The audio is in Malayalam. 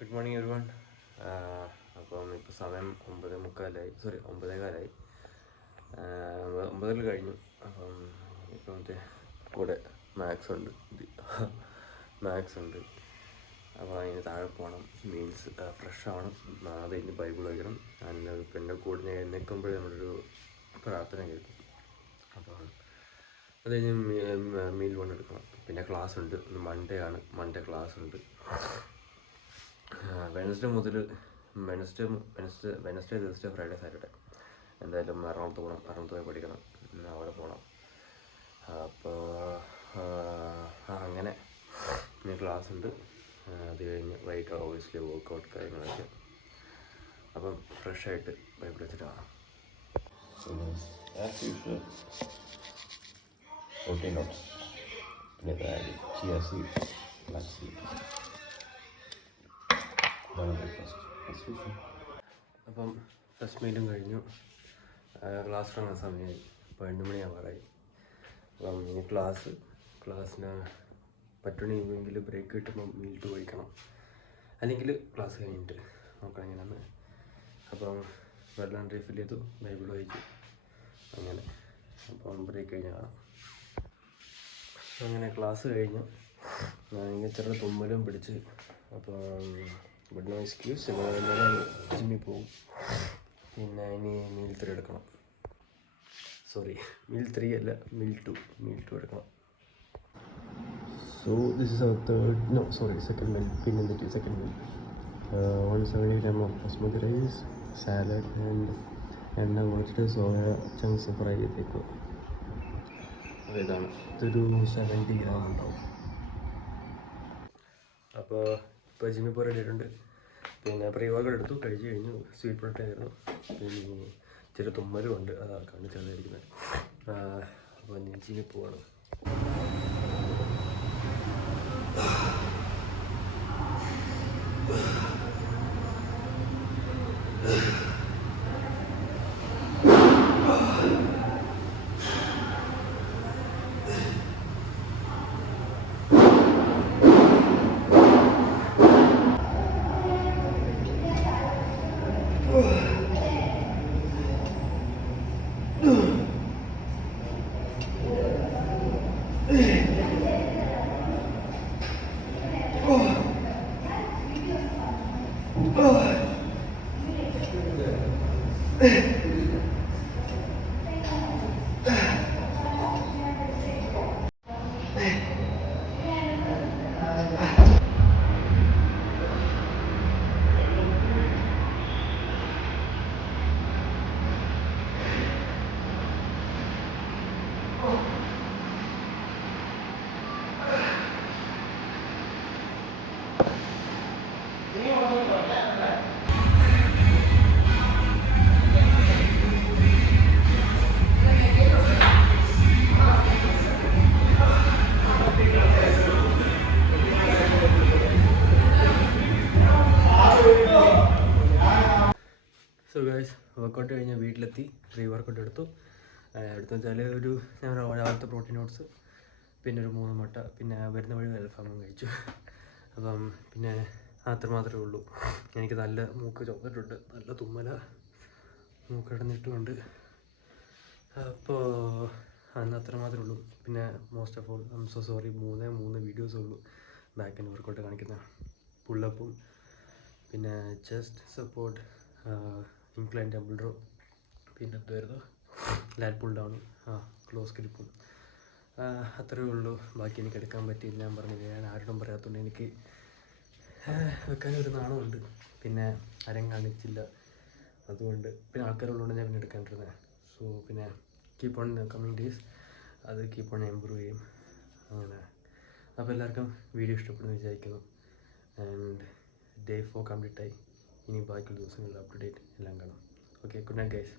Good morning everyone. അപ്പം ഇപ്പോൾ സമയം 9:15 9 കഴിഞ്ഞു. അപ്പം ഇപ്പം കൂടെ മാത്സ് ഉണ്ട് അപ്പോൾ അതിന് താഴെ പോകണം. മീൻസ് ഫ്രഷ് ആവണം. അത് കഴിഞ്ഞ് ബൈബിൾ വായിക്കണം. അതിൻ്റെ പിന്നെ കൂടെ ഞാൻ എഴുന്നേൽക്കുമ്പോഴേ നമ്മളൊരു പ്രാർത്ഥന കേൾക്കും. അപ്പോൾ അത് കഴിഞ്ഞ് മീൽ കൊണ്ടെടുക്കണം. പിന്നെ ക്ലാസ് ഉണ്ട്. മൺഡേ ക്ലാസ് ഉണ്ട്. വെനസ്ഡേ തേഴ്സ്ഡേ ഫ്രൈഡേ സാറ്റർഡേ എന്തായാലും എറണാകുളത്ത് പോയി പഠിക്കണം. അവിടെ പോകണം. അപ്പോൾ അങ്ങനെ ഇനി ക്ലാസ് ഉണ്ട്. അത് കഴിഞ്ഞ് വൈകിട്ട് ഓബിയസ്ലി വർക്കൗട്ട് കാര്യങ്ങളൊക്കെ. അപ്പം ഫ്രഷായിട്ട് ബൈബിൾ വെച്ചിട്ട് കാണാം. പ്രോട്ടീൻ നോട്ട്സ്, പിന്നെ ചിയ സീഡ്, ഫ്ലാക്സ് സീഡ്. അപ്പം ഫസ്റ്റ് മീലും കഴിഞ്ഞു. ക്ലാസ് തുടങ്ങുന്ന സമയമായി. 12 മണിയാവാറായി. അപ്പം ഇനി ക്ലാസ്സിന് പറ്റണമെങ്കിൽ ബ്രേക്ക് കിട്ടുമ്പോൾ മീൽ കഴിക്കണം. അല്ലെങ്കിൽ ക്ലാസ് കഴിഞ്ഞിട്ട് നോക്കണം എങ്ങനെയാണ്. അപ്പം വെള്ളം റീഫിൽ ചെയ്തു, ബൈബിൾ വായിച്ചു. അങ്ങനെ അപ്പം ബ്രേക്ക് കഴിഞ്ഞ് കാണാം. അങ്ങനെ ക്ലാസ് കഴിഞ്ഞു. ഇങ്ങനെ ചെറിയ തുമ്മലും പിടിച്ച്. അപ്പം ബട്ട് നോ എക്സ്ക്യൂസ്. ജിമ്മിൽ പോകും. പിന്നെ ഇനി മീൽ 3 എടുക്കണം. മീൽ 3 അല്ല, മീൽ 2 എടുക്കണം. So this is our second meal. പിന്നെ second meal. 170 gram of basmati rice, salad and എണ്ണ കുറച്ചിട്ട് സോയ ചങ്ക്സ് ഫ്രൈ ചെയ്തേക്കും. ഇതാണ്. ഇതൊരു 70 gram ഉണ്ടാവും. അപ്പോൾ ഇപ്പോൾ ജിമ്മിൽ പോയി റെഡി ആയിട്ടുണ്ട്. പിന്നെ പ്രീവർക്കൗട്ട് എടുത്തു, കഴിച്ച് കഴിഞ്ഞു. സ്വീറ്റ് പൊട്ടറ്റോ ആയിരുന്നു. പിന്നെ ചെറിയ തുമ്മലും ഉണ്ട്, അതാണ് കാണിച്ചായിരിക്കുന്നത്. അപ്പോൾ ഞാൻ ജിമ്മിൽ പോവാണ്. സോ ഗൈസ്, വർക്കൗട്ട് കഴിഞ്ഞ് വീട്ടിലെത്തി. പ്രീ വർക്കൗട്ട് എടുത്തു വെച്ചാൽ ഞാൻ രാവിലത്തെ പ്രോട്ടീൻ ഓട്സ്, പിന്നെ ഒരു 3 മുട്ട, പിന്നെ വരുന്ന വഴി അൽഫാമും കഴിച്ചു. അപ്പം പിന്നെ അത്രമാത്രമേ ഉള്ളൂ. എനിക്ക് നല്ല മൂക്ക് ചുവന്നിട്ടുണ്ട്, നല്ല തുമ്മല, മൂക്കടന്നിട്ടുമുണ്ട്. അപ്പോൾ അന്ന് അത്രമാത്രമേ ഉള്ളൂ. പിന്നെ most of all I am so sorry, 3 വീഡിയോസേ ഉള്ളൂ ബാക്ക് ആൻഡ് വർക്കൗട്ട് കാണിക്കുന്ന. പുള്ളപ്പും പിന്നെ chest support, incline double row, പിന്നെ എന്തായിരുന്നു ലാറ്റ് പുൾ ഡൗണും ക്ലോസ് ഗ്രിപ്പും. അത്രയേ ഉള്ളൂ. ബാക്കി എനിക്ക് എടുക്കാൻ പറ്റിയില്ല. ഞാൻ പറഞ്ഞില്ല, ഞാൻ ആരോടും പറയാത്തതുകൊണ്ട് എനിക്ക് വെക്കാനൊരു നാണമുണ്ട്. പിന്നെ ആരും കാണിച്ചില്ല, അതുകൊണ്ട്. പിന്നെ ആൾക്കാരുള്ളതുകൊണ്ട് ഞാൻ പിന്നെ എടുക്കാണ്ടിരുന്നത്. സോ പിന്നെ കീപ്പ് ഓൺ കമ്മിങ് ഡേയ്സ് അത് കീപ്പ് ഓൺ ഇമ്പ്രൂവ് ചെയ്യും. അങ്ങനെ. അപ്പോൾ എല്ലാവർക്കും വീഡിയോ ഇഷ്ടപ്പെടുന്നു വിചാരിക്കുന്നു. ആൻഡ് Day 4 കംപ്ലീറ്റ് ആയി. ഇനി ബാക്കിയുള്ള ദിവസങ്ങളിൽ അപ്ഡേറ്റ് എല്ലാം കാണാം. Okay, good night guys.